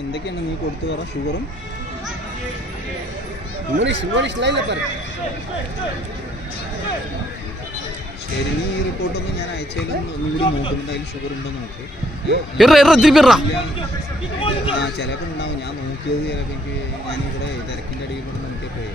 എന്തൊക്കെയാണ് നീ കൊടുത്തു പറ? ഷുഗറും ശരി, നീ ഈ റിപ്പോർട്ടൊന്നും ഞാൻ അയച്ചാലും ഒന്നുകൂടി നോക്കുന്നുണ്ട്. അതിൽ ഷുഗർ ഉണ്ടോ നോക്ക്. ചിലപ്പോൾ ഉണ്ടാവും. ഞാൻ നോക്കിയത് ചിലപ്പോൾ എനിക്ക് ഞാനിവിടെ തിരക്കിൻ്റെ അടിയിൽ കൂടെ നോക്കിയപ്പോഴേ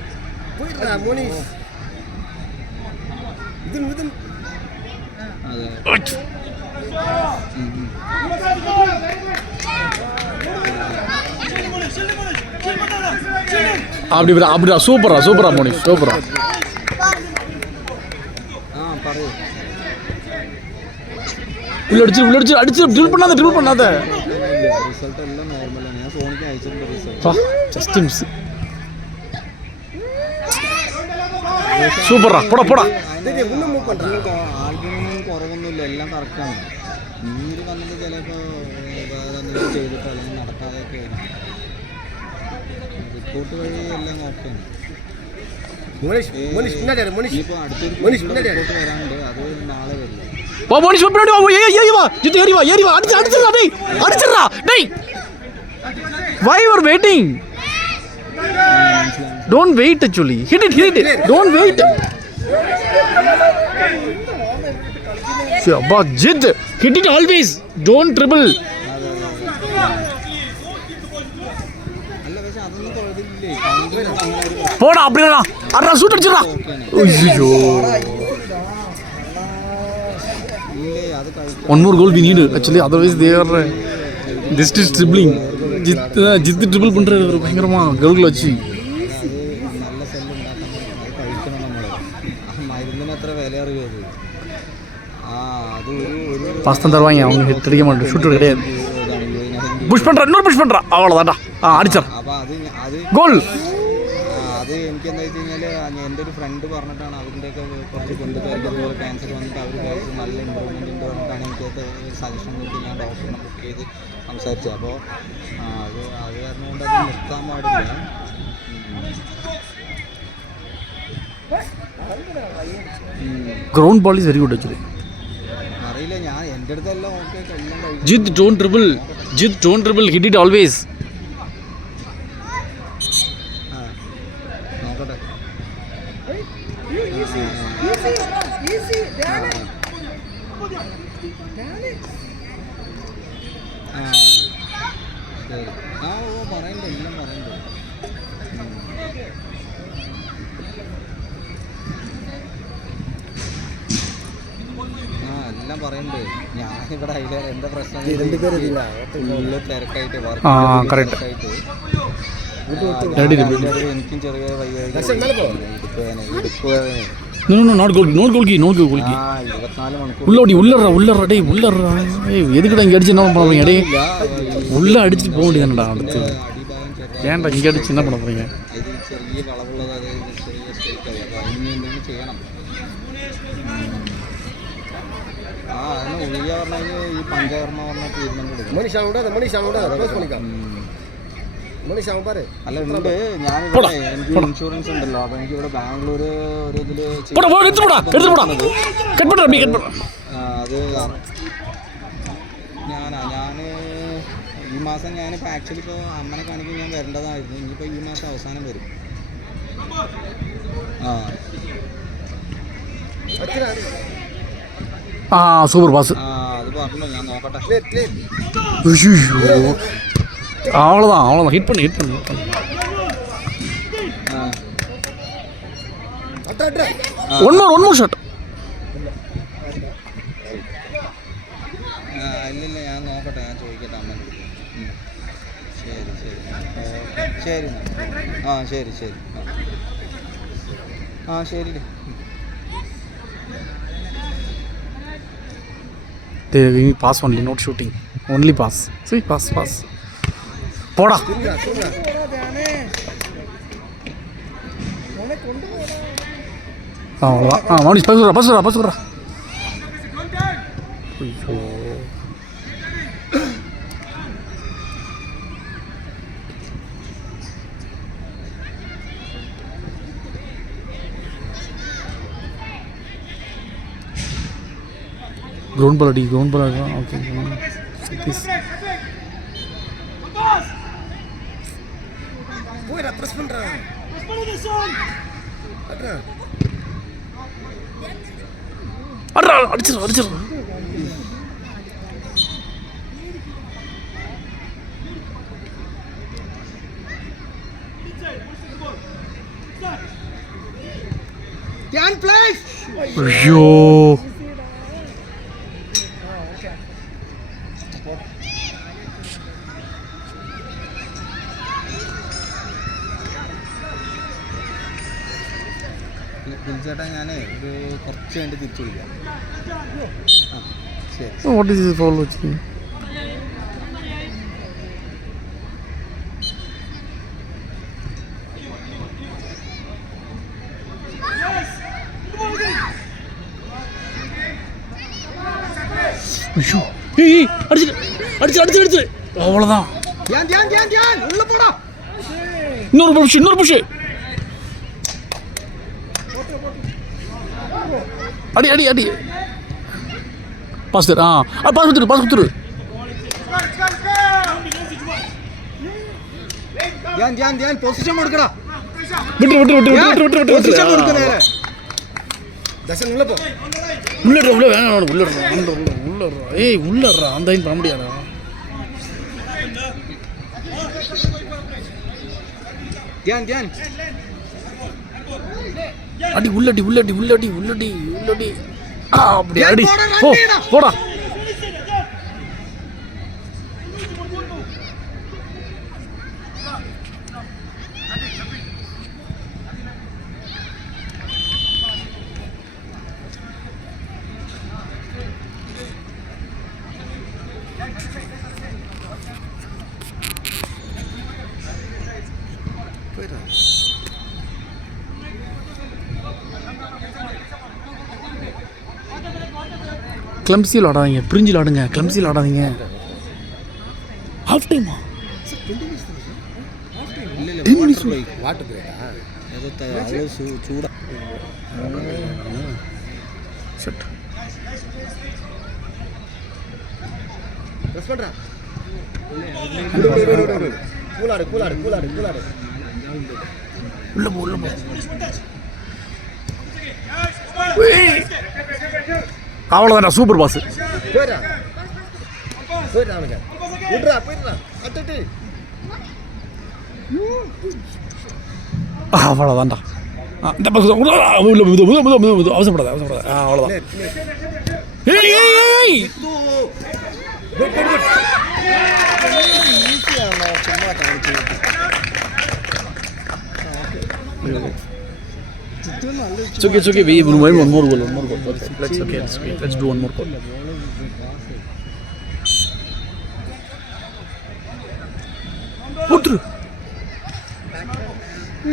அப்படிடா சூப்பரா மோனி சூப்பரா. പറയൂ. അടിച്ച് ഡ്രിൽ பண்ணாத റിസൾട്ട് എല്ലാം നോർമലാണ്. ഞാൻ സോണിക്ക് അയച്ചിട്ടുണ്ട് റിസൾട്ട്. Just miss. സൂപ്പറാ. പോടാ. ആൽബിനൊന്നും കുറവൊന്നുമില്ല, എല്ലാം കറക്റ്റാണ്. നീര് വന്നത് ചിലപ്പോൾ വേറെ എന്തെങ്കിലും ചെയ്തിട്ടോ അല്ലെങ്കിൽ നടക്കാതെയൊക്കെ റിപ്പോർട്ട് വഴി എല്ലാം ഓക്കെയാണ്. ഇപ്പോൾ അടുത്തൊരു റിപ്പോർട്ട് വരാനുണ്ട്, അത് നാളെ വരില്ല. Why you are waiting? Don't wait actually. Hit it. Don't wait. But Jid, hit it always. Don't dribble. போடா அப்படிடா. அடடா ஷூட் அடிச்சடா. ஐயோ. One more goal we need actually, otherwise they are this is dribbling. Jit dribble பண்றாரு பயங்கரமா கோல் வச்சு. நல்ல செல் ഉണ്ടാക്കണം, അത് കഴിക്കണം നമ്മൾ. മരുന്നിന് എത്ര വില അറിയുമോ? அது ஒரு பாஸ் தான் தருவாங்க, அவங்க ஹிட் அடிக்க மாட்டாங்க, ஷூட் கிடையாது. புஷ் பண்றா அவ்வளவுதான்டா. அடிச்சற. அப்ப அது கோல். അത് എനിക്ക് എന്താ വെച്ച് കഴിഞ്ഞാൽ എൻ്റെ ഒരു ഫ്രണ്ട് പറഞ്ഞിട്ടാണ്. അവരുടെയൊക്കെ കുറച്ച് ബന്ധുക്കാർക്ക് അതുപോലെ ക്യാൻസർ വന്നിട്ട് അവർ കഴിച്ച് നല്ല ഇമ്പ്രൂവ്മെൻ്റ് ഉണ്ട് പറഞ്ഞിട്ടാണ് എനിക്കത് സജഷൻ കിട്ടി. ഞാൻ ഡോക്ടറിനെ ബുക്ക് ചെയ്ത് സംസാരിച്ചത്. അപ്പോൾ അത് കാരണം കൊണ്ട് അത് നിർത്താൻ പാടില്ല. Ground ball is very good actually. അറിയില്ല, ഞാൻ എൻ്റെ അടുത്തെല്ലാം ഓക്കെ എല്ലാം കഴിച്ചു. Jith don't dribble hit it always. നോക്കട്ടെ. ശരി. പറയണ്ട, എല്ലാം പറയണ്ട. എല്ലാം പറയണ്ട്. ഞാനിവിടെ അതിലെ എൻ്റെ പ്രശ്നം തിരക്കായിട്ട് വർക്കായിട്ട് എനിക്കും ചെറിയ not goal key. 24 മണിക്കൂർ உள்ளறா டேய் உள்ளறா. ஏய் எதுக்குடா இங்க அடிச்சு என்ன பண்ணுவீங்க? டேய் உள்ள அடிச்சு போக வேண்டியதானடா அடுத்து. ஏன்டா இங்க அடிச்சு என்ன பண்ண போறீங்க? ഇത് ചെറിയ വളവുള്ളത്, അതായത് ചെറിയ സ്റ്റേക്കായി. അപ്പോൾ അതിന് എന്തെങ്കിലും ചെയ്യണം. അതിന് ഒഴിയ പറഞ്ഞാൽ ഈ പഞ്ചകർമ്മ പറഞ്ഞ ട്രീറ്റ്മെൻറ്റ് എടുക്കും. അല്ല ഉണ്ട്, ഞാനിവിടെ എനിക്ക് ഇൻഷുറൻസ് ഉണ്ടല്ലോ. അപ്പോൾ എനിക്കിവിടെ ബാംഗ്ലൂർ ഒരു ഇതിൽ അത് ഞാൻ ഈ മാസം ഞാനിപ്പോൾ ആക്ച്വലി ഇപ്പോൾ അമ്മനെ കാണിക്കാൻ ഞാൻ വരേണ്ടതായിരുന്നു. ഇനിയിപ്പോൾ ഈ മാസം അവസാനം വരും. Super pass. അത് പറഞ്ഞു, ഞാൻ നോക്കട്ടെ. அவ்வளோதான் ஹிட் பண்ணு. One more shot. ഇല്ലില്ല, ഞാൻ നോക്കട്ടെ, ഞാൻ ചോദിക്കട്ടെ അമ്മ. ശരി. ശരി. ശരി. Pass only, not shooting. Only pass. See, pass. போடா. மௌனிஷ் பஸ் வரா. ஐயோ. ground ball. Okay. This. போய்டா பிரஸ் பண்றா அடடா அடிச்சிரு Can place. ஐயோ ചേട്ടാ ഞാൻ ഒരു കുറച്ച് കഴിഞ്ഞിട്ട് തിരിച്ചു വിളിക്കാം ആ ശരി വാട്ട് ഈസ് ദിസ് ഫോൾ വെച്ചിട്ട് ஐயோ ஏய் அடிச்சு அவ்வளோதான் உள்ள போடா இன்னொரு புஷ் அடி பாஸ் கொடுத்துரு ധ്യാൻ പൊസിഷൻ കൊടുക്കടാ விட்டு പൊസിഷൻ കൊടുക്ക നേരെ ദശൻ ഉள்ள പോ உள்ளறா அந்த பண்ண முடியாதா ധ്യാൻ அடி உள்ளடி அப்படி அடி போடா கிளம்ஸியில் ஆடாதீங்க பிரிஞ்சில் ஆடுங்க கிளம்ஸியில் ஆடாதீங்க ஹாஃப் டைமா வாட்டர் பிரேக்கா அவ்வளோ சூடாக ஷட் பிரஸ் பண்றா கூலாடு உள்ள போ அவ்வளோதான்டா சூப்பர் பாஸ் போயிடா அவனுக்கு போயிடுறா அட்டட்டு அவ்வளோதான்டா இந்த பஸ் அவசரப்படாத அவ்வளோதான் ஏய் It's okay. We will win one more goal. Let's do one more goal. Putru.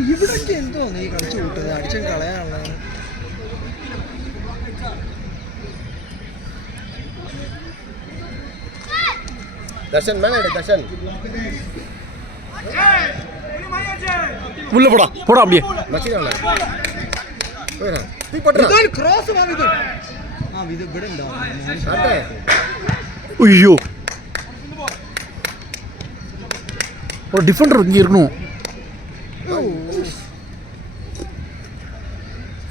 ഇവിടൊക്കെ എന്തോ നീ കളിച്ചു കൂട്ടത് അടിച്ചും കളയാനുള്ള ദർശൻ ദർശൻ உள்ள போடா அப்படியே ஐயோ ஒரு டிஃபெண்டர் இங்கே இருக்கணும்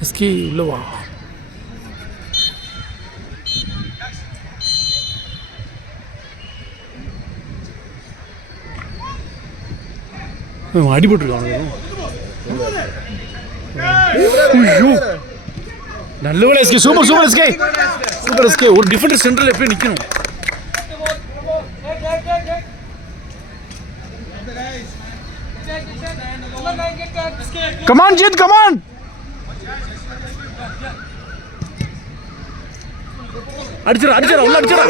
எஸ்கே உள்ள வா அடிபட்டுருக்கான் நல்ல வேலை எஸ்கே சூப்பர் எஸ்கே ஒரு டிஃபெண்டர் சென்டரில் எப்படி நிற்கணும் கமான் ஜீத் கமான் அடிச்சிடா உள்ள அடிச்சிடா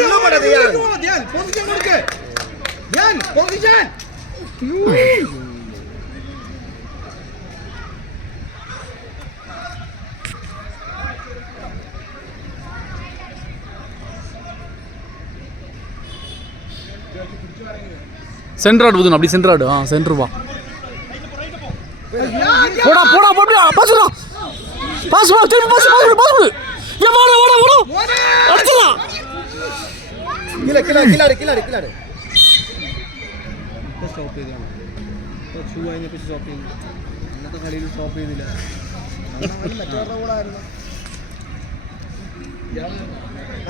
சென்டர் ஆடு புது அப்படி சென்டர் ஆடு சென்டர் வா போடா பாஸ் வா திருப்பி பாஸ் ஏ வாடா அடிச்சலாம் கிளாடு സ്റ്റോപ്പ് ചെയ്തതാണ്. ഇപ്പോൾ ഷൂ കഴിഞ്ഞപ്പോൾ സ്റ്റോപ്പ് ചെയ്തു. ഇന്നത്തെ കളിയിൽ സ്റ്റോപ്പ് ചെയ്തില്ല. മറ്റവരുടെ കൂടെ ആയിരുന്നു.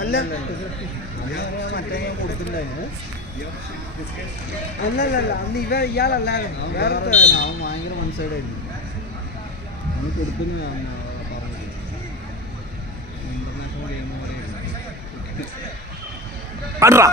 അല്ല മറ്റേ ഞാൻ കൊടുത്തില്ലായിരുന്നു. അല്ലല്ല അന്ന് ഇയാളല്ലായിരുന്നു. വേറെ അവൻ ഭയങ്കര മനസ്സൈഡായിരുന്നു. അവന് കൊടുക്കുന്നു ഞാൻ പറഞ്ഞത്. ഇന്റർനാഷണൽ ഗെയിം പോലെയാണ്. അട്രാ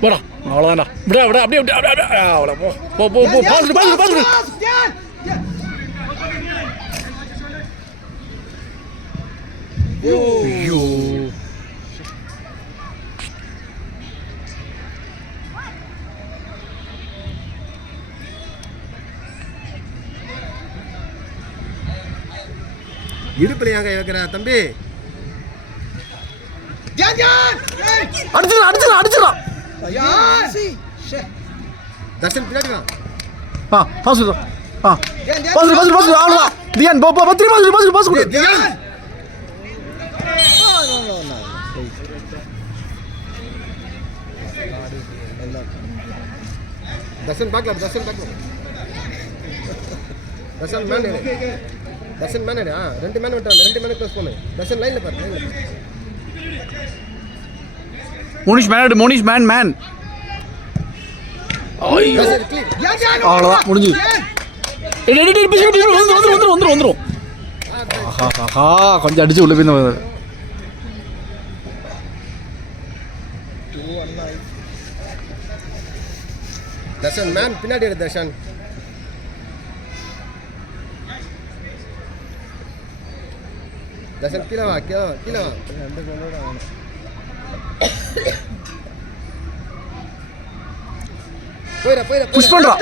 போடா அவ்வளோதான்டா விட விட அப்படியே அப்படியே அவ்வளோ போ போ போ போ பாஸ் பாஸ் பாஸ் ஐயோ இடுப்புல ஏங்க வைக்கிற தம்பி? அடிச்சிடலாம் அடிச்சிடலாம் அடிச்சிடலாம் தர்ஷன் பின்னாடி வா. ஆ பாஸ் ஆ பாஸ் பாஸ் பாஸ் அவ்வளோதான் தியான் போ போ திரும்ப பாஸ் பாஸ் பாஸ் கொடு தர்ஷன் பார்க்கலாம். தர்ஷன் பார்க்கலாம். தர்ஷன் மேன் தர்ஷன் மேன் ரெண்டு மேன் விட்டாங்க. ரெண்டு மேன் க்ளோஸ் பண்ணு. தர்ஷன் லைன்ல பாரு. லைன்ல மோனிஷ் மேன் அவ்வளோதான் முடிஞ்சு வந்துடும் கொஞ்சம் அடிச்சு உள்ள போய் தர்ஷன் மேன் பின்னாடி எடு. தர்ஷன் தர்ஷன் கீழே வா. கீழே வா. ரெண்டு பேரோட ஆகணும். போயிடா புஷ் பண்றா.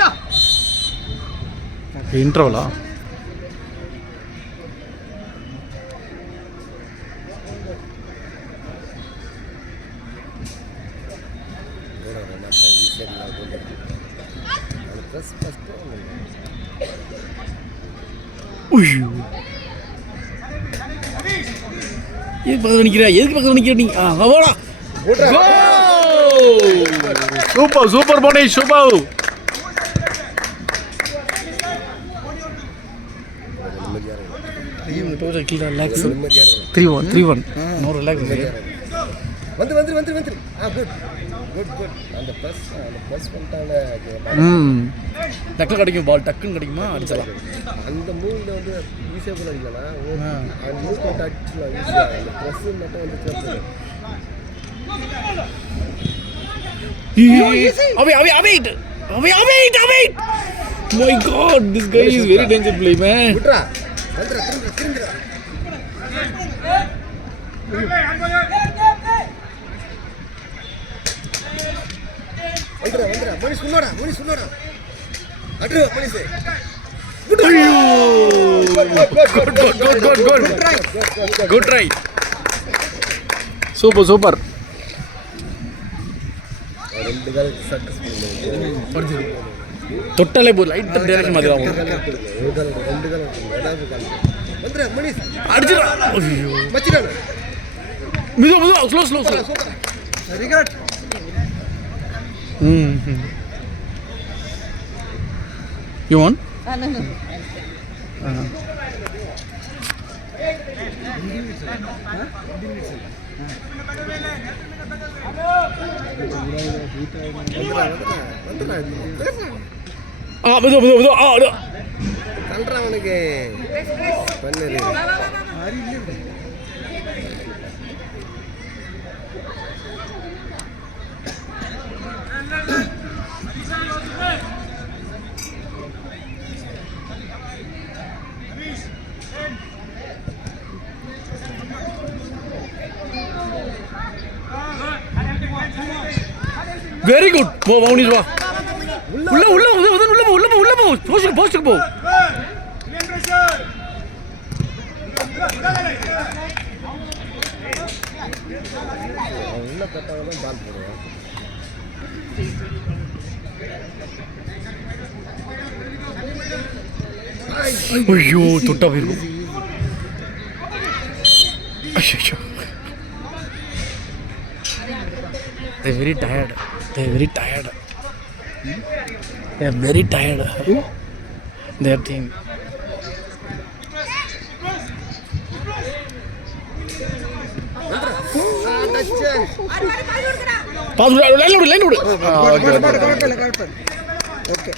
இன்ட்ரோலா எதுக்கு பக்கத்தில் நிக்கிற நீ? சூப்பர் சூப்பர் போனி சூப்பர். ரிலாக்ஸ் 3-1 நோ ரிலாக்ஸ் வந்து குட் அந்த ப்ளஸ் பண்ணிட்டால டக்கு கிடைக்கும். பால் டக்குன்னு கிடைக்குமா அடிச்சலாம். அந்த மூவ்ல வந்து ஈஸியாக போல அடிக்கலாம். அந்த மூவ் பண்ணிட்டு அடிச்சலாம் ஈஸியாக. அந்த ப்ளஸ் மட்டும் வந்து சேர்த்து Wait! My God, this guy is very dangerous play, man. விட்றா. திரும்பிடா. வந்துடா. Manish முன்னோடா. அட்ரு Manish. Good try. Super. ரெண்டு கால் சக்சஸ்ஃபுல். தொட்டாலே போதும். லைட் டைரக்ஷன் மாதிரி ஆகும். ரெண்டு கால் வந்துடா மணிஷ். அடிச்சிடா. ஐயோ மச்சிடானே. மிது slow. Very good. You want? No. கல்றா அவனுக்கு பண்ணுது. Very good. போ மௌனிஷ் வா. உள்ள போ. போஸ்டுக்கு போ. உள்ள பட்டாதான் பால் போடுவான். ஐயோ தொட்டா போயிருக்கும். ஐயோ they're very tired. They're very tired. They're very tired. Their team. Pass vidu, line vidu. Okay.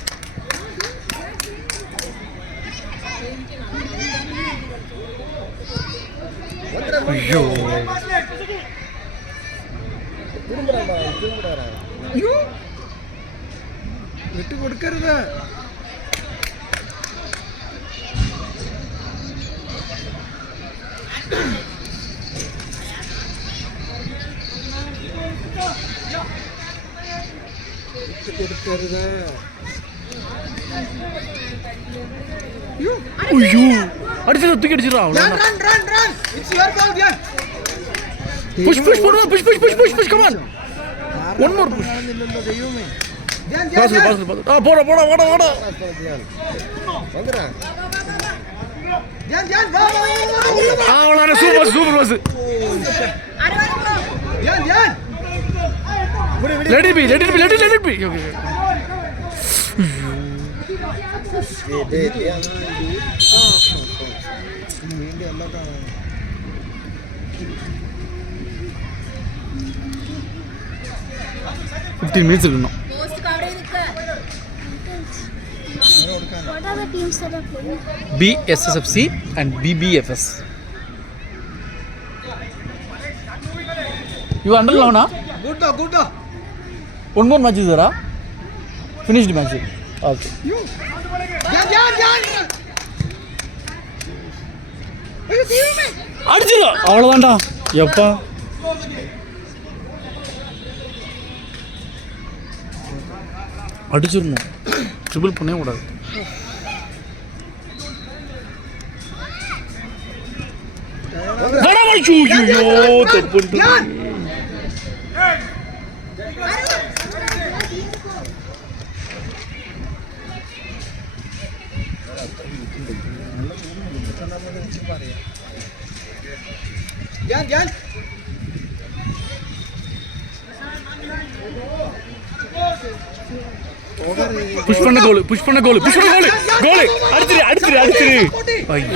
ஐயோ விட்டு கொடுக்கறத ஐயோ அடிச்சு தூக்கி அடிச்சிரா அவ்வளவுதான். Push come on. One more push. Pass. போடா. வந்துடா அவ்வளவுதான். Super pass. Let it be. Okay. minutes இருக்கணும். What are the teams that are playing? BSSFC and BBFS. You under Lavana? Good. One more match is there. Finished match. Okay. அடிச்சிரா அவ்வளவுதான்டா. எப்பா அடிச்சிரணும். Triple பண்ணவே கூடாது. Push பண்ண கோல் கோல் அடிச்சிரு ஐயோ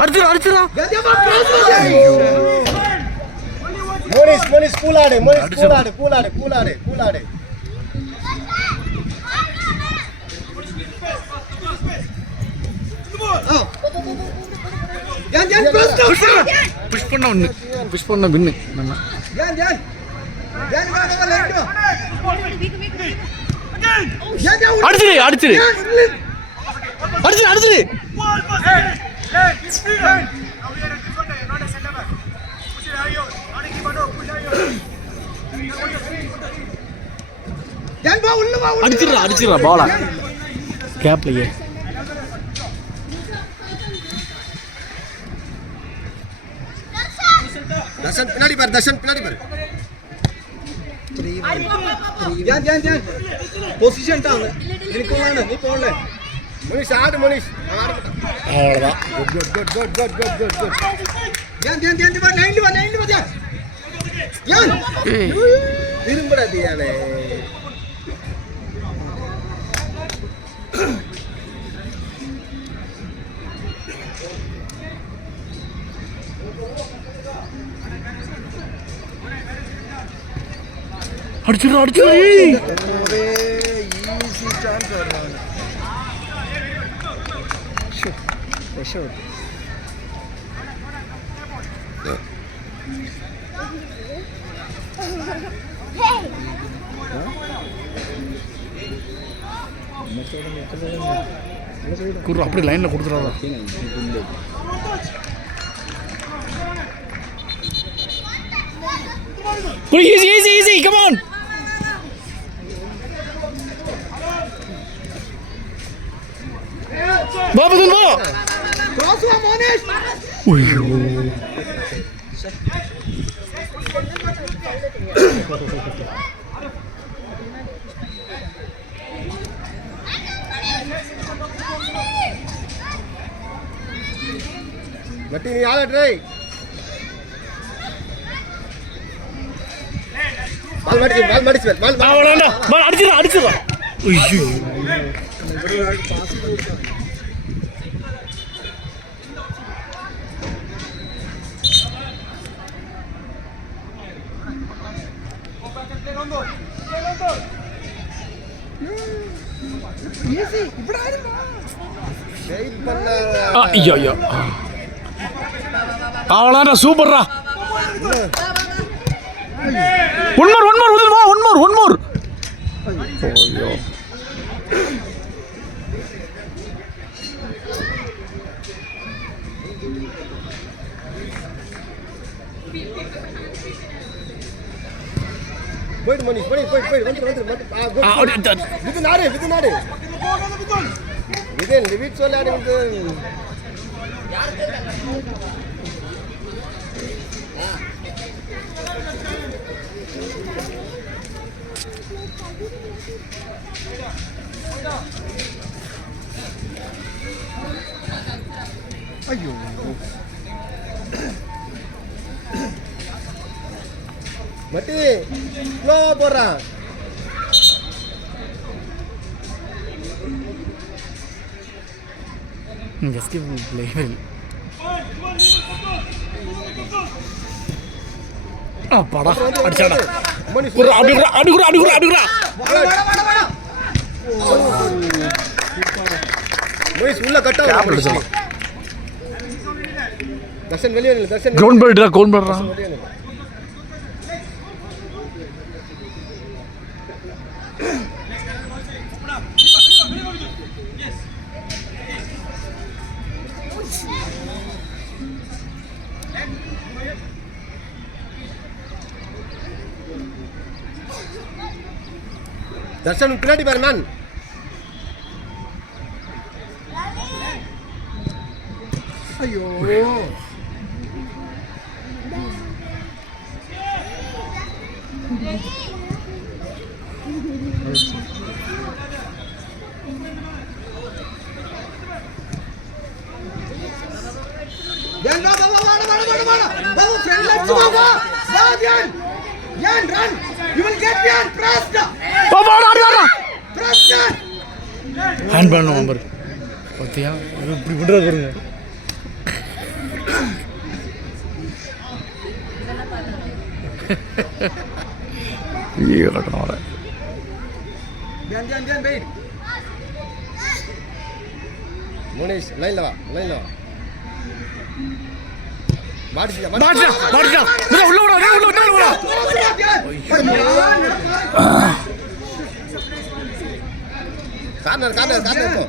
அடிச்சிரா Monis கூலாடு push பண்ண வின்னு நம்ம அடிச்சிரு அடிச்சிரா பாலா கேப்லயே தர்ஷன் பின்னாடி பாரு பொசிஷன் தான் நீ போடல மனிஷ் ஆடு அவ்வளவுதான் குட் விரும்புறாது யானே அடிச்சிரு ஈஸி சான்ஸ் வராங்க ஷூட் குரு அப்படி லைன்ல கொடுத்துறாரா Easy, easy, easy. Come on. Go, Badun, go. Cross हुआ मोनिश. मट्टी नहीं आ रहा है. बाल அடிச்சிடா. ஐயோ. ஐயோ. அவ்வளோடா சூப்பர்ரா. One more. ஐயோ. Wait, Manish, wait. Within Nade. Within, leave it so lad within. Ayyo. Mati, slow bora. Just give me play. அப்பாடா அடிச்சாடா. அடிக்குறா. Manish உள்ள கட் ஆகுது. தர்ஷன் வெளிய நில்லு. கிரவுண்ட் பண்றா. தர்ஷன் பின்னாடி பாரு மேன். ஐயோ. Babu friend left Babu. Yan run. You will get Yan pressed. Pressed. Hand பண்ண நம்பர் பாத்தியா இப்படி விடுறது பாருங்க. ஐயோ கட்டணம் வர. Yan wait. Manish line la. மாடிச்சா. உள்ள விடா. கார்னர் போ.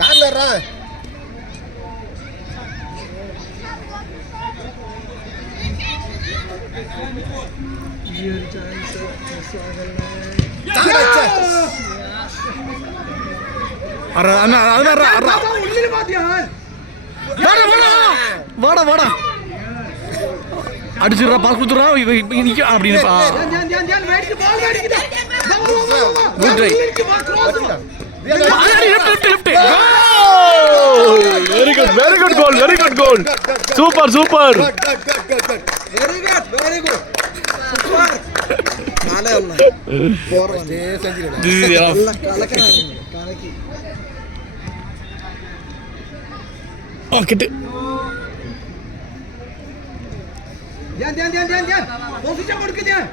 கார்னர் ரா. உள்ளில பாத்தியான். வாடா அடிச்சுடுறா பாஸ் கொடுத்துடுறா அப்படின்னு வெரி குட் கோல் சூப்பர் கிட்டு ध्यान पोजीशन मोड़ के ध्यान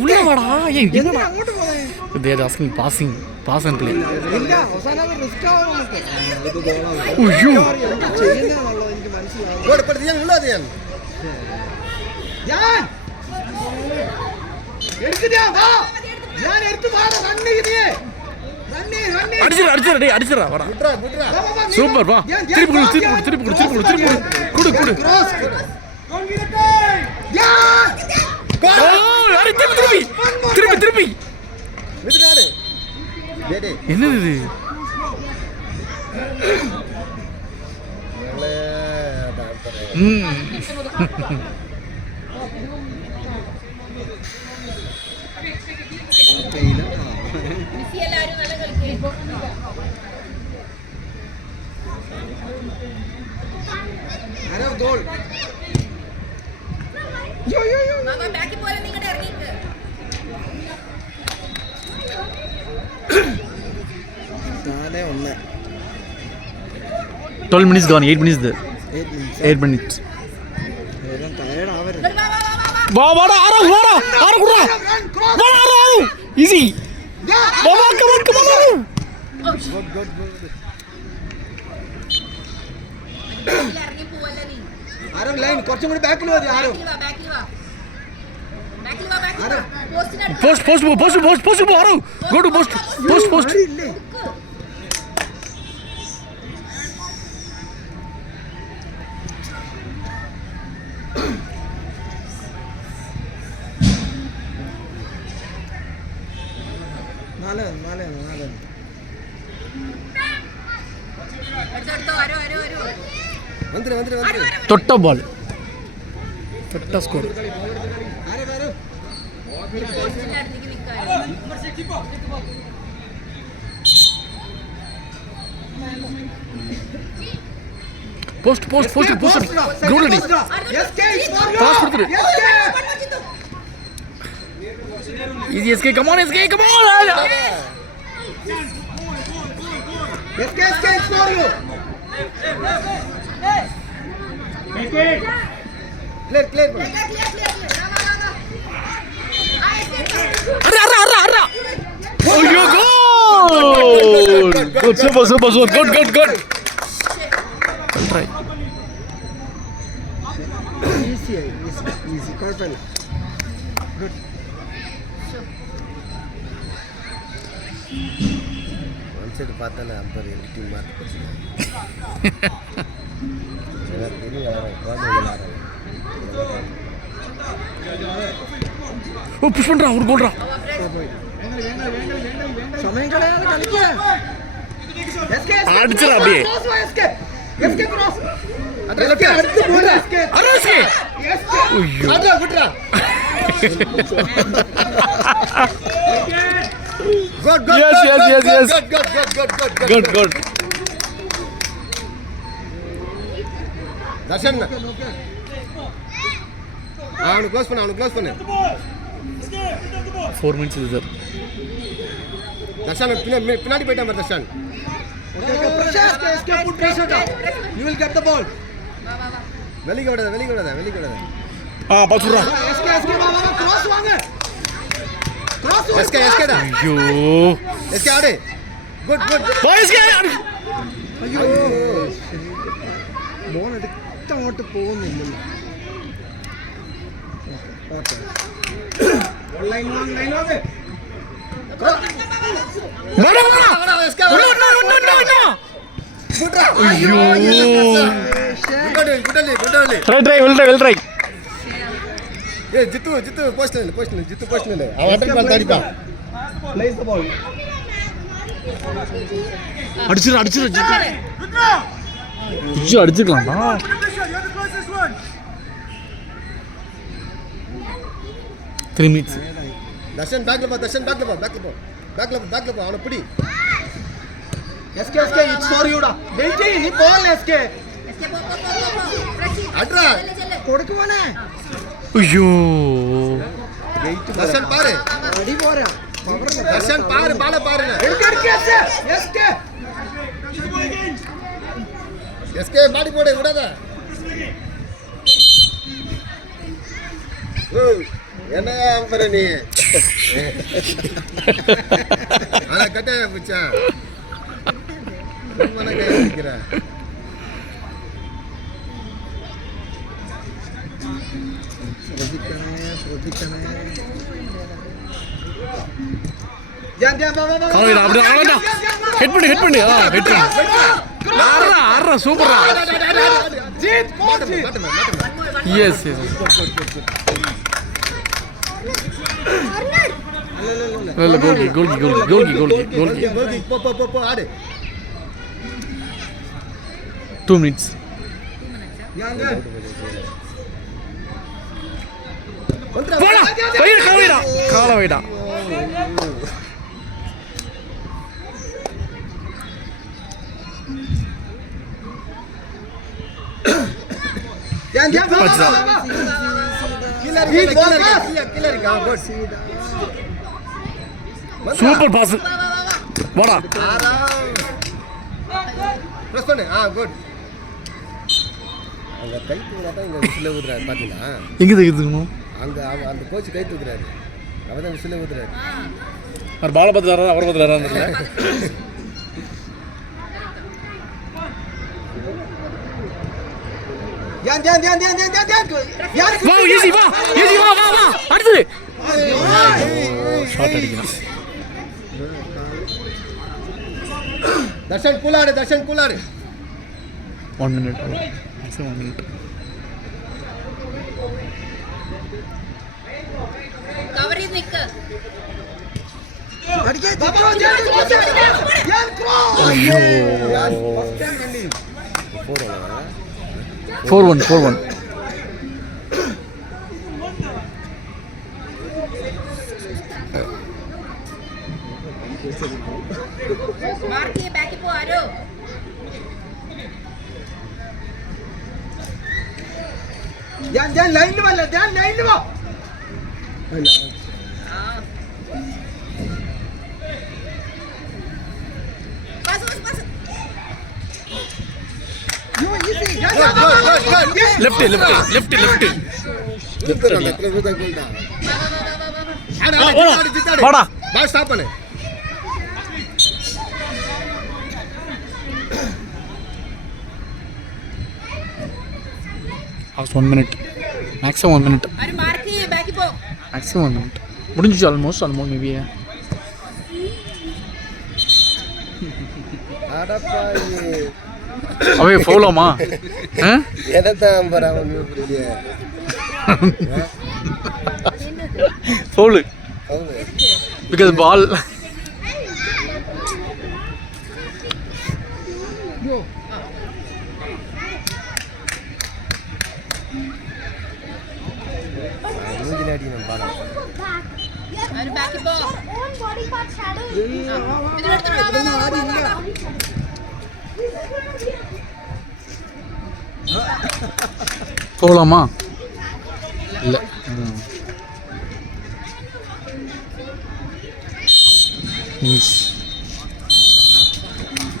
உள்ள வாடா ஏய் என்னடா அங்கோட்டு போறே they are asking pass and play இல்ல அவസാനം റിസ്ക് ആവും നമുക്ക് ഇത് ഗോളാവും അയ്യോ ചെയ്യുന്നതാണല്ലോ എനിക്ക് മനസ്സിലാവും ഗോൾ പെടുത്തിയാ ഉള്ളതിയാ ധ്യാൻ எடுத்துட்டியா வா நான் எடுத்து வாடா ரன் இதுயே ரன் அடிச்சிரா டேய் அடிச்சிரா வாடா குட்ரா குட்ரா சூப்பர் வா திருப்பி கொடு கிராஸ் யா ஓ அடி திருப்பி விட்டுடாடு டேடே என்னது இது நல்ல டாக்டர் ആരോ ഗോൾ ബാക്കി പോലെ നിങ്ങളുടെ ഇറങ്ങിയിട്ട് 12 minutes gone 8 minutes there 8 minutes tired ആവരുത് വാടാ ആരോ കുടാ വാടാ ഈസി വാടാ come on ഇറങ്ങി പോവല്ലേ നീ ആരോ ലൈൻ കുറച്ചും കൂടി ബാക്കിൽ മതി ആരോ ബാക്കിൽ വാ പോസ്റ്റിനടുത്ത് post arrow go to post ഇല്ലേ നാല് എടുത്തോ ആരോ வந்துரு தொட்ட பால் தொட்ட ஸ்கோர் ആരോ പോസ്റ്റിന്റെ അടുത്തേക്ക് നിൽക്കാനോ போஸ்ட் கோல் அடி SK is for you pass கொடுத்துரு easy SK come on SK is for you clear arra ஐயோ goal good super good try easy குழப்பம் குட் சைடு பார்த்தாலே அம்பர் எங்கள் டீம் மாற்றி போச்சு ஓ புஷ் பண்றா ஒரு கோல்ரா സമയം കളയാതെ കളിക്കുക എസ്കേ അടിച്ചടാ அப்படியே എസ്കേ ക്രോസ് അടുത്ത ബോൾ എസ്കേ அரேஸ்கே എസ്കേ அடா விட்றா குட் yes good தர்ஷன் அவனுக்கு க்ளோஸ் பண்ணு 4 minutes is there தர்ஷன் பின்னாடி போயிட்டான் பாரு Darshan SK put pressure down you will get the ball வெளிய விடாத பாஸ் விடுறா எஸ்கே வா கிராஸ் வாங்க கிராஸ் எஸ்கே டா ஐயோ எஸ்கே ஆடு குட் பாய்ஸ்கே അയ്യോ ബോൾ എടുത്ത് അങ്ങോട്ട് പോകുന്നില്ലല്ലോ ഓക്കെ ലൈൻ വാങ്ങ് எஸ்கே விட்றா ஐயோ குட் வில் ட்ரை ஏய் ஜித்து போஸ்ட் இல்ல அவன் அட்டெண்ட் பால் அடிப்பான் പ്ലേസ് ദ ബോൾ அடிச்சிரு ஐயோ அடிச்சுக்கலாம்டா த்ரீ மினிட்ஸ் தர்ஷன் பேக்ல போ அவனை பிடி എസ്കേ ഇറ്റ്സ് ഫോർ യു ഡാ വെയിറ്റ് നീ ബോൾ എസ്കേ அட்ரா കൊടുക്കുവാനേ ஐயோ தர்ஷன் பாரு അടി പോരാ தர்ஷன் பாரு பாரு എടുക്ക് എസ്കേ எஸ்கே மாடி போடு விடாத என்ன அம்பர நீ அத கட்டே புச்சா மன கை வைக்கிற அப்படியே ஹெட் பண்ணு ஹெட் பண்ணு ஆறா சூப்பரா எஸ் இல்ல கோல்கி போ ஆடு 2 minutes போடா கால வைடா சூப்பர் பாஸ் போடா பிரஸ் பண்ணு குட் அங்க கை தூக்குறாதான் இங்க விசில ஊதுறாரு பாத்தீங்களா எங்க தூக்கணும் அங்க அந்த கோச் கை தூக்குறாரு அவதான் விசில ஊதுறாரு அவர் பால பத்திராரா அவர் பத்திராரா தெரியல வா ஈஸி வா அடுத்து ஷாட் அடிக்கலாம் தர்ஷன் கூலாடு 1 minute maximum 1 minute കവർ ചെയ്ത് നിക്ക് അയ്യോ 4-1 മാർക്ക് ചെയ്യ് ബാക്കി പോ ആരോ ധ്യാൻ ലൈനിൽ വാ ലെഫ്റ്റ് வாடா பால் ஸ்டாப் பண்ணு லாஸ்ட் 1 minute maximum 1 minute ആര് മാർക്ക് ചെയ്യ് ബാക്കി പോ maximum 1 minute முடிஞ்சிச்சு ஆல்மோஸ்ட் மேபி அவே ஃபவுலாமா எதத்தான் பராம புரியல ஃபவுல் because ball மூஞ்சிலாடி நம்ம பாலம் ആര് ബാക്കി പോ Own body part shadow. போகலாமா இல்லை மிஸ்